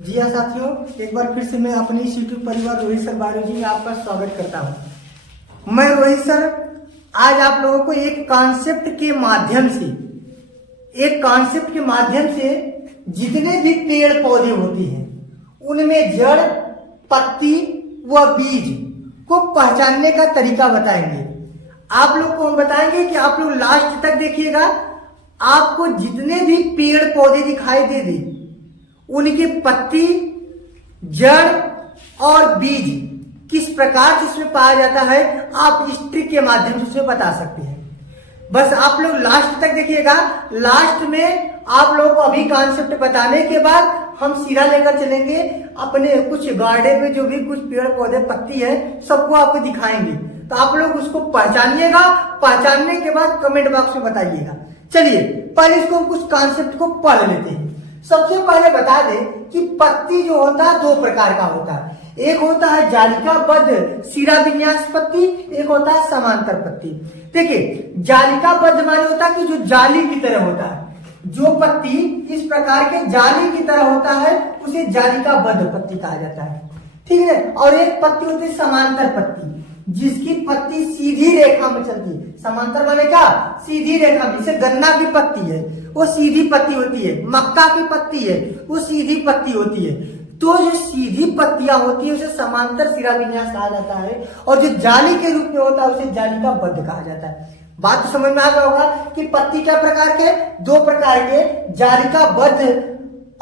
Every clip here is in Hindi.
जी हाँ साथियों, एक बार फिर से मैं अपने इस यूट्यूब परिवार रोहित सर बायोलॉजी में आपका स्वागत करता हूँ। मैं रोहित सर आज आप लोगों को एक कॉन्सेप्ट के माध्यम से जितने भी पेड़ पौधे होते हैं उनमें जड़, पत्ती व बीज को पहचानने का तरीका बताएंगे। आप लोग को हम बताएंगे कि आप लोग लास्ट तक देखिएगा। आपको जितने भी पेड़ पौधे दिखाई दे उनकी पत्ती, जड़ और बीज किस प्रकार से इसमें पाया जाता है, आप इस ट्रिक के माध्यम से उसमें बता सकते हैं। बस आप लोग लास्ट तक देखिएगा। लास्ट में आप लोगों को अभी कॉन्सेप्ट बताने के बाद हम सीधा लेकर चलेंगे अपने कुछ गार्डन में जो भी कुछ पेड़ पौधे पत्ती है सबको आपको दिखाएंगे। तो आप लोग उसको पहचानिएगा। पहचानने के बाद कमेंट बॉक्स में बताइएगा। चलिए पहले इसको कुछ कॉन्सेप्ट को पढ़ लेते हैं। सबसे पहले बता दें कि पत्ती जो होता है दो प्रकार का होता है। एक होता है जालिकाबद्ध शिरा विन्यास पत्ती, एक होता है समांतर पत्ती। देखिए जालिकाबद्ध माने होता है कि जो जाली की तरह होता है। जो पत्ती इस प्रकार के जाली की तरह होता है उसे जालिकाबद्ध पत्ती कहा जाता है, ठीक है। और एक पत्ती होती है समांतर पत्ती, जिसकी पत्ती सीधी रेखा में चलती है। समांतर माने क्या? सीधी रेखा में। जैसे गन्ना की पत्ती है वो सीधी पत्ती होती है, मक्का की पत्ती है वो सीधी पत्ती होती है। तो जो सीधी पत्तियां होती है उसे समांतर शिरा विन्यास कहा जाता है, और जो जाली के रूप में होता है उसे जालिकाबद्ध कहा जाता है। बात तो समझ में आ गया होगा कि पत्ती क्या प्रकार के? दो प्रकार के, जालिकाबद्ध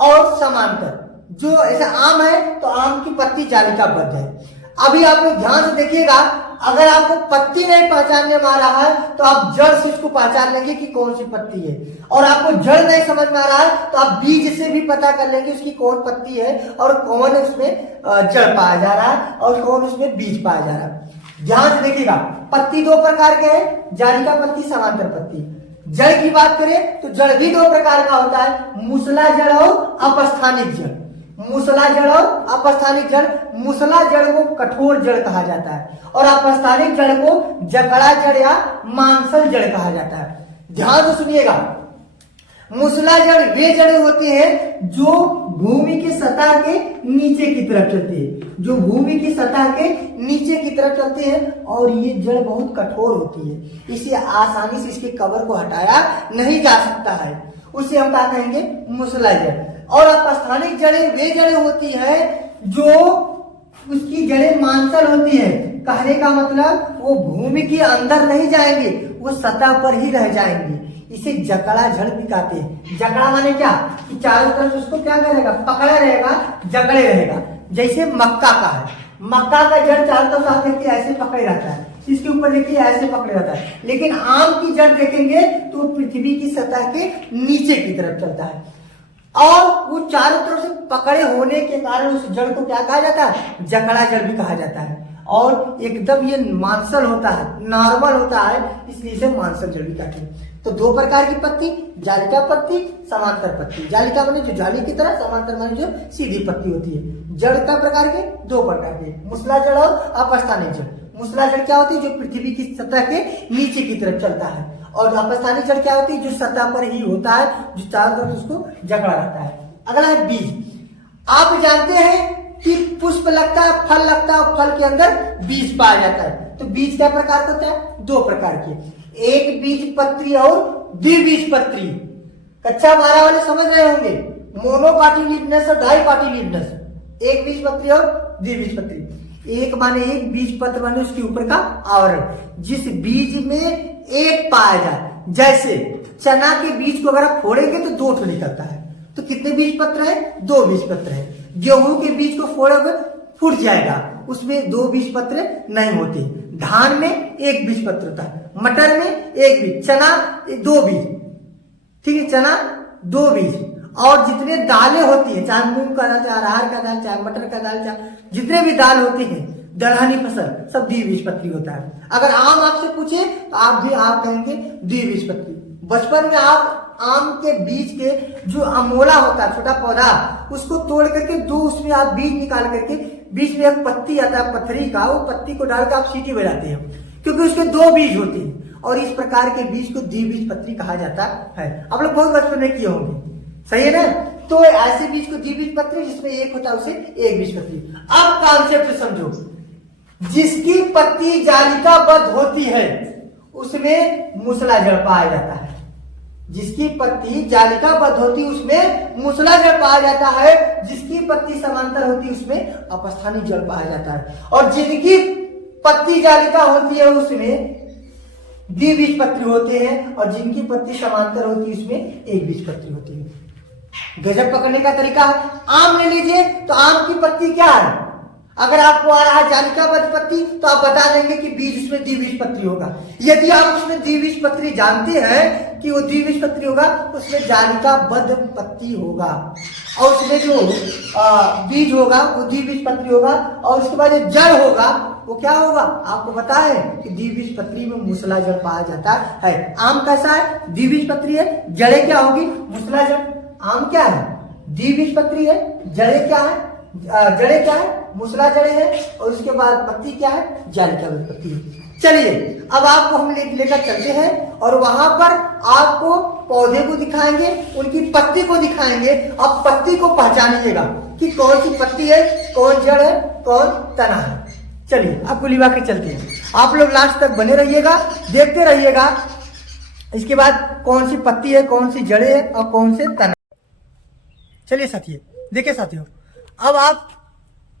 और समांतर। जो ऐसा आम है तो आम की पत्ती जालिकाबद्ध है। अभी आप लोग ध्यान से देखिएगा। अगर आपको पत्ती नहीं पहचानने में आ रहा है तो आप जड़ से इसको पहचान लेंगे कि कौन सी पत्ती है, और आपको जड़ नहीं समझ में आ रहा है तो आप बीज से भी पता कर लेंगे उसकी कौन पत्ती है और कौन उसमें जड़ पाया जा रहा है और कौन उसमें बीज पाया जा रहा है। ध्यान से देखिएगा। पत्ती दो प्रकार के हैं, जालिका पत्ती, समांतर पत्ती। जड़ की बात करें तो जड़ भी दो प्रकार का होता है, मूसला जड़ और अपस्थानिक जड़। मूसला जड़ और अपस्थानिक जड़। मूसला जड़ को कठोर जड़ कहा जाता है और अपस्थानिक जड़ को जकड़ा जड़ या मांसल जड़ कहा जाता है। ध्यान से सुनिएगा। मूसला जड़ वे जड़ें होती हैं जो भूमि की सतह के नीचे की तरफ चलती है, जो भूमि की सतह के नीचे की तरफ चलती है, और ये जड़ बहुत कठोर होती है। इसे आसानी से इसके कवर को हटाया नहीं जा सकता है। उसे हम क्या कहेंगे? मूसला जड़। और अपस्थानिक जड़ें वे जड़ें होती हैं जो उसकी जड़ें मांसल होती है। कहने का मतलब वो भूमि के अंदर नहीं जाएंगे, वो सतह पर ही रह जाएंगे। इसे जकड़ा जड़ भी कहते हैं। जकड़ा माने क्या? कि चारों तरफ उसको क्या करेगा? पकड़े रहेगा, जकड़े रहेगा। जैसे मक्का का है, मक्का का जड़ चारों तरफ आप देखिए ऐसे पकड़े रहता है, इसके ऊपर देखिए ऐसे पकड़े रहता है। लेकिन आम की जड़ देखेंगे तो पृथ्वी की सतह के नीचे की तरफ चलता है, और वो चारों तरफ से पकड़े होने के कारण उस जड़ को क्या कहा जाता है? जकड़ा जड़ भी कहा जाता है। और एकदम ये मांसल होता है, नॉर्मल होता है, इसलिए इसे मांसल जड़ भी कहते हैं। तो दो प्रकार की पत्ती, जालिका पत्ती, समांतर पत्ती। जालिका माने जो जाली की तरह, समांतर माने जो सीधी पत्ती होती है। जड़ का प्रकार के दो प्रकार के, मूसला जड़ और अपस्थानिक जड़। मूसला जड़ क्या होती है? जो पृथ्वी की सतह के नीचे की तरफ चलता है, और अपस्थानिक जड़ क्या होती है? जो सतह पर ही होता है, जो चारों तरफ उसको जकड़ा रहता है। अगला है बीज। आप जानते हैं कि पुष्प लगता है, फल लगता है, और फल के अंदर बीज पाया जाता है। तो बीज क्या प्रकार का होता है? दो प्रकार के, एक बीज पत्री और द्विबीजपत्री। कच्चा 12 वाले समझ रहे होंगे, मोनोपार्टिलिडनस और डाइपार्टिलिडनस। एक बीज पत्री और द्विबीजपत्री। एक माने एक, बीज पत्र माने उसके ऊपर का आवरण, जिस बीज में एक पाया जाए। जैसे चना के बीज को अगर आप फोड़ेंगे तो दो ठो निकलता है, तो कितने बीज पत्र है? दो बीज पत्र है। गेहूं के बीज को फोड़ोगे फूट जाएगा, उसमें दो बीज पत्र नहीं होते। धान में एक बीज पत्र होता है, मटर में एक बीज, चना दो बीज, ठीक है, चना दो बीज। और जितने दालें होती है, चाहे मूंग का दाल, चाहे अरहर का दाल, चाहे मटर का दाल, चाहे जितने भी दाल होती है, दलहनी फसल, सब द्विबीजपत्री होता है। अगर आम आपसे पूछे तो आप कहेंगे द्विबीजपत्री। बचपन में आप आम के बीज के जो अमोला होता है, छोटा पौधा, उसको तोड़ करके दो उसमें आप बीज निकाल करके बीच में एक पत्ती आता है पथरी का, वो पत्ती को डालकर आप सीटी बजाते हैं, क्योंकि उसके दो बीज होते हैं, और इस प्रकार के बीज को द्विबीजपत्री कहा जाता है। आप लोग बहुत बचपन में किए होंगे, सही है ना? तो ऐसे बीज को द्विबीजपत्री, जिसमें एक होता है उसे एक बीजपत्री। अब कॉन्सेप्ट समझो, जिसकी पत्ती जालिकाबद्ध होती है उसमें मूसला जड़ पाया जाता है। जिसकी पत्ती जालिकाबद्ध होती है उसमें मूसला जड़ पाया जाता है, जिसकी पत्ती समांतर होती है उसमें अपस्थानिक जड़ पाया जाता है, और जिनकी पत्ती जालिका होती है उसमें द्विबीजपत्री होते हैं, और जिनकी पत्ती समांतर होती है उसमें एक बीजपत्री होती है। गजब पकड़ने का तरीका है। आम ले लीजिए, तो आम की पत्ती क्या है? अगर आपको आ रहा है जालिकाबद्ध पत्ती तो आप बता देंगे कि बीज उसमें द्विबीजपत्री होगा। यदि आप उसमें द्विबीजपत्री जानते हैं कि वो द्विबीजपत्री होगा तो उसमें जालिकाबद्ध पत्ती होगा, और उसमें जो बीज होगा वो द्विबीजपत्री होगा, और उसके बाद जो जड़ होगा वो क्या होगा? आपको पता है कि द्विबीजपत्री में मूसला जड़ पाया जाता है। आम कैसा है? द्विबीजपत्री है, जड़ें क्या होगी? मूसला जड़। आम क्या है? द्विबीजपत्री है, जड़ें क्या है? जड़ें क्या है? मूसला जड़ें है, और उसके बाद पत्ती क्या है? जालिकाबद्ध पत्ती है। चलिए अब आपको हम लेकर चलते हैं, और वहां पर आपको पौधे को दिखाएंगे, उनकी पत्ती को दिखाएंगे। अब पत्ती को पहचानिएगा कि कौन सी पत्ती है, कौन जड़ है, कौन तना है। चलिए आपको लिवा के चलते हैं। आप लोग लास्ट तक बने रहिएगा, देखते रहिएगा इसके बाद कौन सी पत्ती है, कौन सी जड़ें है और कौन से तना। चलिए साथियों, देखिए साथियों, अब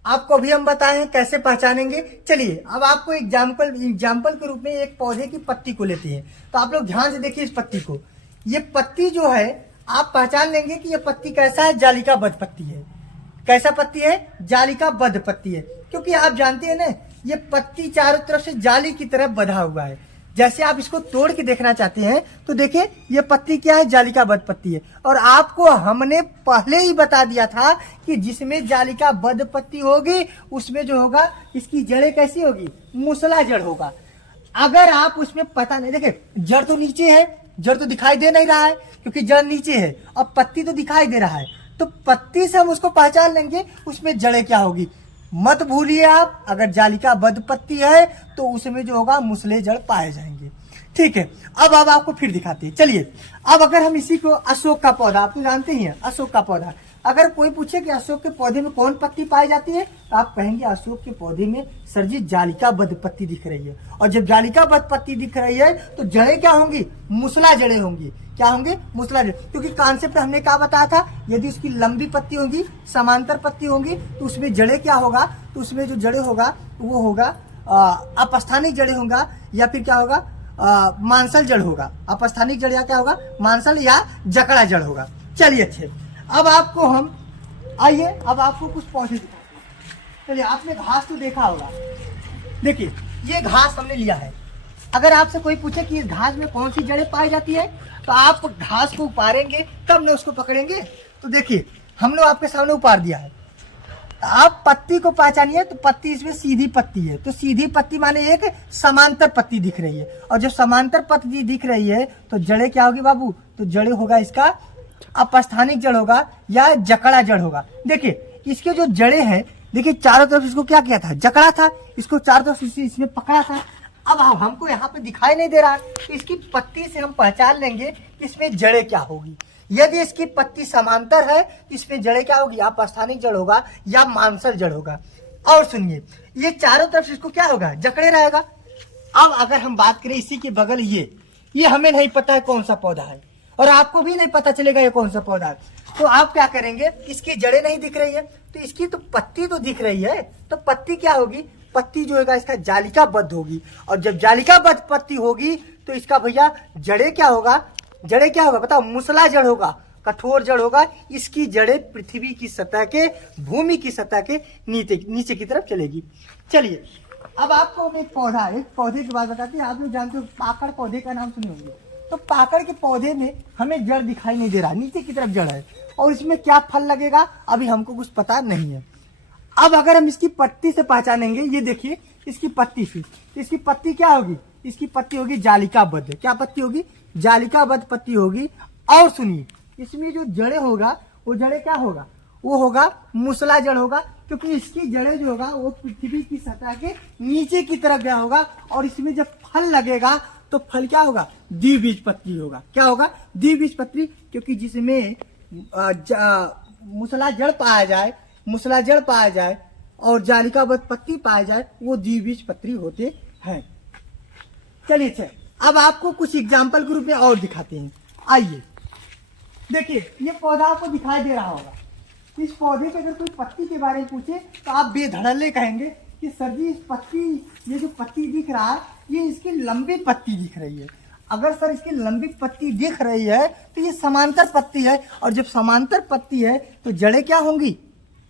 आपको भी हम बताए हैं कैसे पहचानेंगे। चलिए अब आपको एग्जाम्पल के रूप में एक पौधे की पत्ती को लेते हैं, तो आप लोग ध्यान से देखिए इस पत्ती को। ये पत्ती जो है आप पहचान लेंगे कि ये पत्ती कैसा है? जालिकाबद्ध पत्ती है। कैसा पत्ती है? जालिकाबद्ध पत्ती है, क्योंकि आप जानते हैं ना ये पत्ती चारों तरफ से जाली की तरफ बंधा हुआ है। जैसे आप इसको तोड़ के देखना चाहते हैं तो देखिए ये पत्ती क्या है? जालिकाबद्ध पत्ती है। और आपको हमने पहले ही बता दिया था कि जिसमें जालिकाबद्ध पत्ती होगी उसमें जो होगा इसकी जड़ें कैसी होगी? मूसला जड़ होगा। अगर आप उसमें पता नहीं, देखिए जड़ तो नीचे है, जड़ तो दिखाई दे नहीं रहा है क्योंकि जड़ नीचे है, और पत्ती तो दिखाई दे रहा है, तो पत्ती से हम उसको पहचान लेंगे उसमें जड़ें क्या होगी। मत भूलिए आप, अगर जालिकाबद्ध पत्ती है तो उसमें जो होगा मूसले जड़ पाए जाएंगे। ठीक है, अब आपको फिर दिखाते हैं। चलिए अब अगर हम इसी को, अशोक का पौधा आप तो जानते ही हैं, अशोक का पौधा, अगर कोई पूछे कि अशोक के पौधे में कौन पत्ती पाई जाती है तो आप कहेंगे अशोक के पौधे में सर जी जालिकाबद्ध पत्ती दिख रही है। और जब जालिकाबद्ध पत्ती दिख रही है तो जड़ें क्या होंगी? मूसला जड़ें होंगी। क्या होंगे? मूसला जड़। क्योंकि कॉन्सेप्ट हमने क्या बताया था, यदि उसकी लंबी पत्ती होगी, समांतर पत्ती होगी, तो उसमें जड़ें क्या होगा? तो उसमें जो जड़ें होगा वो होगा अपस्थानिक जड़ें होगा, या फिर क्या होगा? मांसल जड़ होगा। अपस्थानिक जड़ या क्या होगा? मांसल या जकड़ा जड़ होगा। चलिए अच्छे, अब आपको हम आइए अब आपको कुछ पौधे दिखाते हैं। चलिए आपने घास तो देखा होगा, देखिए ये घास हमने लिया है। अगर आपसे कोई पूछे कि इस घास में कौन सी जड़ें पाई जाती है तो आप घास को उपारेंगे तब न उसको पकड़ेंगे। तो देखिए हमने आपके सामने उपार दिया है, आप पत्ती को पहचानिए। तो पत्ती इसमें सीधी पत्ती है, तो सीधी पत्ती माने एक समांतर पत्ती दिख रही है, और जब समांतर पत्ती दिख रही है तो जड़ें क्या होगी बाबू? तो जड़ें होगा इसका अपस्थानिक जड़ होगा या जकड़ा जड़ होगा। देखिए इसके जो जड़ें हैं, देखिए चारों तरफ इसको क्या किया था? जकड़ा था, इसको चारों तरफ इसमें पकड़ा था। अब हमको यहाँ पे दिखाई नहीं दे रहा, तो इसकी पत्ती से हम पहचान लेंगे कि इसमें जड़ें क्या होगी। यदि इसकी पत्ती समांतर है तो इसमें जड़ें क्या होगी? अपस्थानिक जड़ होगा या मांसल जड़ होगा। और सुनिए ये चारों तरफ इसको क्या होगा? जकड़े रहेगा। अब अगर हम बात करें इसी के बगल, ये हमें नहीं पता है कौन सा पौधा है, और आपको भी नहीं पता चलेगा ये कौन सा पौधा है, तो आप क्या करेंगे? इसकी जड़ें नहीं दिख रही है तो इसकी तो पत्ती तो दिख रही है, तो पत्ती क्या होगी? पत्ती जो होगा इसका जालिकाबद्ध होगी, और जब जालिकाबद्ध पत्ती होगी तो इसका भैया जड़ें क्या होगा? जड़ें क्या होगा बताओ? मूसला जड़ होगा, कठोर जड़ होगा। इसकी जड़ें पृथ्वी की सतह के, भूमि की सतह के नीचे की तरफ चलेगी। चलिए अब आपको हम एक पौधे की बात बताते हैं। आप लोग जानते हो पाकड़ पौधे का नाम सुने होंगे। तो पाकड़ के पौधे में हमें जड़ दिखाई नहीं दे रहा, नीचे की तरफ जड़ है, और इसमें क्या फल लगेगा अभी हमको कुछ पता नहीं है। अब अगर हम इसकी पत्ती से पहचानेंगे, ये देखिए इसकी पत्ती से, इसकी पत्ती क्या होगी? इसकी पत्ती होगी जालिकाबद्ध। क्या पत्ती होगी? जालिकाबद्ध पत्ती होगी। और सुनिए इसमें जो जड़ें होगा वो जड़ें क्या होगा? वो होगा मूसला जड़ होगा, क्योंकि इसकी जड़ें जो होगा वो पृथ्वी की सतह के नीचे की तरफ गया होगा, और इसमें जब फल लगेगा तो फल क्या होगा? द्विबीजपत्री होगा। क्या होगा? द्विबीजपत्री, क्योंकि जिसमें मुसला जड़ पाया जाए और जालिकाबद्ध पत्ती पाया जाए, वो द्विबीजपत्री होते हैं। चलिए अच्छा, अब आपको कुछ एग्जाम्पल के रूप में और दिखाते हैं। आइए देखिए, ये पौधा आपको दिखाई दे रहा होगा। इस पौधे के अगर कोई पत्ती के बारे में पूछे तो आप बेधड़ल्ले कहेंगे कि सर जी, इस पत्ती, ये जो पत्ती दिख रहा है, ये इसकी लंबी पत्ती दिख रही है। अगर सर इसकी लंबी पत्ती दिख रही है तो ये समांतर पत्ती है, और जब समांतर पत्ती है तो जड़ें क्या होंगी,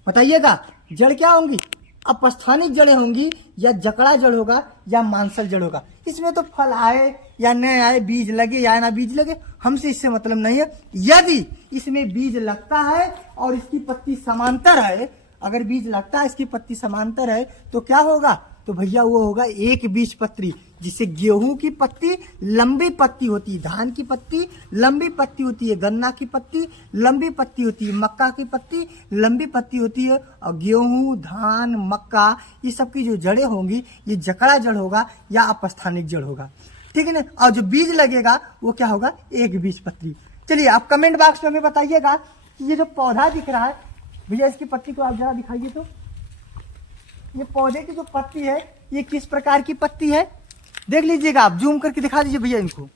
बताइएगा? जड़ क्या होंगी? अपस्थानिक जड़ें होंगी, या जकड़ा जड़ होगा, या मांसल जड़ होगा। इसमें तो फल आए या न आए, बीज लगे या ना बीज लगे, हमसे इससे मतलब नहीं है। यदि इसमें बीज लगता है और इसकी पत्ती समांतर है, अगर बीज लगता है, इसकी पत्ती समांतर है, तो क्या होगा? तो भैया वो होगा एक बीजपत्री। जिसे गेहूं की पत्ती लंबी पत्ती होती है, धान की पत्ती लंबी पत्ती होती है, गन्ना की पत्ती लंबी पत्ती होती है, मक्का की पत्ती लंबी पत्ती होती है। और गेहूं, धान, मक्का, ये सब की जो जड़ें होंगी, ये जकड़ा जड़ होगा या अपस्थानिक जड़ होगा, ठीक है ना। और जो बीज लगेगा वो क्या होगा? एक बीजपत्री। चलिए, आप कमेंट बॉक्स में हमें बताइएगा कि ये जो पौधा दिख रहा है, भैया इसकी पत्ती को आप जरा दिखाइए। तो ये पौधे की जो पत्ती है, ये किस प्रकार की पत्ती है? देख लीजिएगा, आप जूम करके दिखा दीजिए भैया इनको।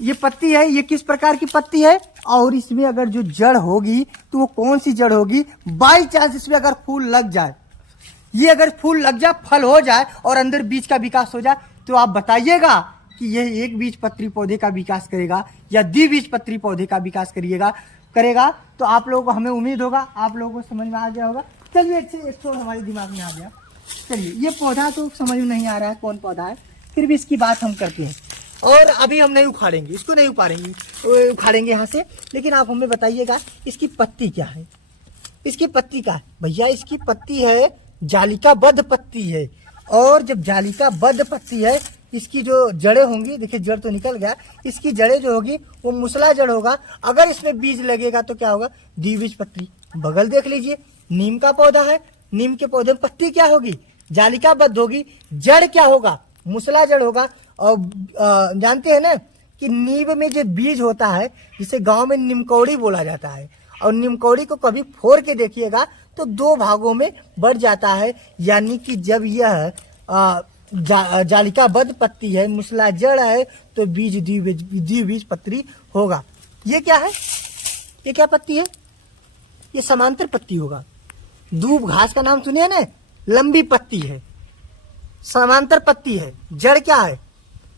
ये पत्ती है, ये किस प्रकार की पत्ती है, और इसमें अगर जो जड़ होगी तो वो कौन सी जड़ होगी? बाई चांस इसमें अगर फूल लग जाए, ये अगर फूल लग जाए, फल हो जाए और अंदर बीज का विकास हो जाए, तो आप बताइएगा कि यह एक बीजपत्री पौधे का विकास करेगा या द्विबीजपत्री पौधे का विकास करेगा। तो आप लोगों को, हमें उम्मीद होगा आप लोगों को समझ में आ गया होगा। चलिए, अच्छे एक तो हमारे दिमाग में आ गया। चलिए, ये पौधा तो समझ में नहीं आ रहा है कौन पौधा है, फिर भी इसकी बात हम करते हैं। और अभी हम नहीं उखाड़ेंगे, इसको नहीं उखाड़ेंगे यहाँ से, लेकिन आप हमें बताइएगा इसकी पत्ती क्या है? इसकी पत्ती क्या है भैया? इसकी पत्ती है जालिकाबद्ध पत्ती है। और जब जालिकाबद्ध पत्ती है, इसकी जो जड़ें होंगी, देखिए जड़ तो निकल गया, इसकी जड़ें जो होगी वो मुसला जड़ होगा। अगर इसमें बीज लगेगा तो क्या होगा? द्विबीजपत्री। बगल देख लीजिए, नीम का पौधा है, नीम के पौधे में पत्ती क्या होगी? जालिकाबद्ध होगी। जड़ क्या होगा? मुसला जड़ होगा। और जानते हैं ना कि नीम में जो बीज होता है, जिसे गांव में निमकौड़ी बोला जाता है, और निमकौड़ी को कभी फोड़ के देखिएगा तो दो भागों में बढ़ जाता है। यानी कि जब यह जालिकाबद्ध पत्ती है, मुसला जड़ है, तो बीज द्विबीजपत्री होगा। ये क्या है? ये क्या पत्ती है? ये समांतर पत्ती होगा। दूब घास का नाम सुनिए ना, लंबी पत्ती है, समांतर पत्ती है। जड़ क्या है?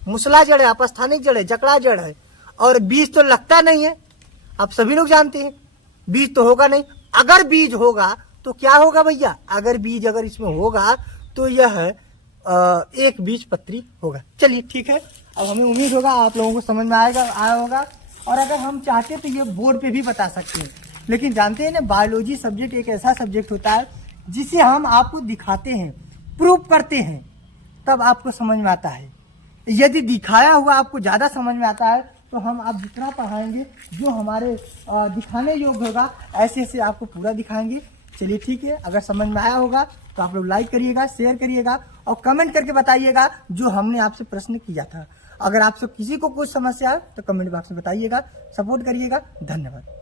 मुसला जड़ है, अपस्थानिक जड़ है, जकड़ा जड़ है। और बीज तो लगता नहीं है, आप सभी लोग जानते हैं, बीज तो होगा नहीं। अगर बीज होगा तो क्या होगा भैया? अगर बीज अगर इसमें होगा तो यह एक बीजपत्री होगा। चलिए ठीक है, अब हमें उम्मीद होगा आप लोगों को समझ में आया होगा। और अगर हम चाहते तो ये बोर्ड पे भी बता सकते हैं, लेकिन जानते हैं ना, बायोलॉजी सब्जेक्ट एक ऐसा सब्जेक्ट होता है जिसे हम आपको दिखाते हैं, प्रूव करते हैं, तब आपको समझ में आता है। यदि दिखाया हुआ आपको ज़्यादा समझ में आता है तो हम आप जितना पढ़ाएंगे, जो हमारे दिखाने योग्य होगा, ऐसे ऐसे आपको पूरा दिखाएंगे। चलिए ठीक है, अगर समझ में आया होगा तो आप लोग लाइक करिएगा, शेयर करिएगा और कमेंट करके बताइएगा जो हमने आपसे प्रश्न किया था। अगर आपसे किसी को कुछ समस्या है तो कमेंट बॉक्स में बताइएगा। सपोर्ट करिएगा। धन्यवाद।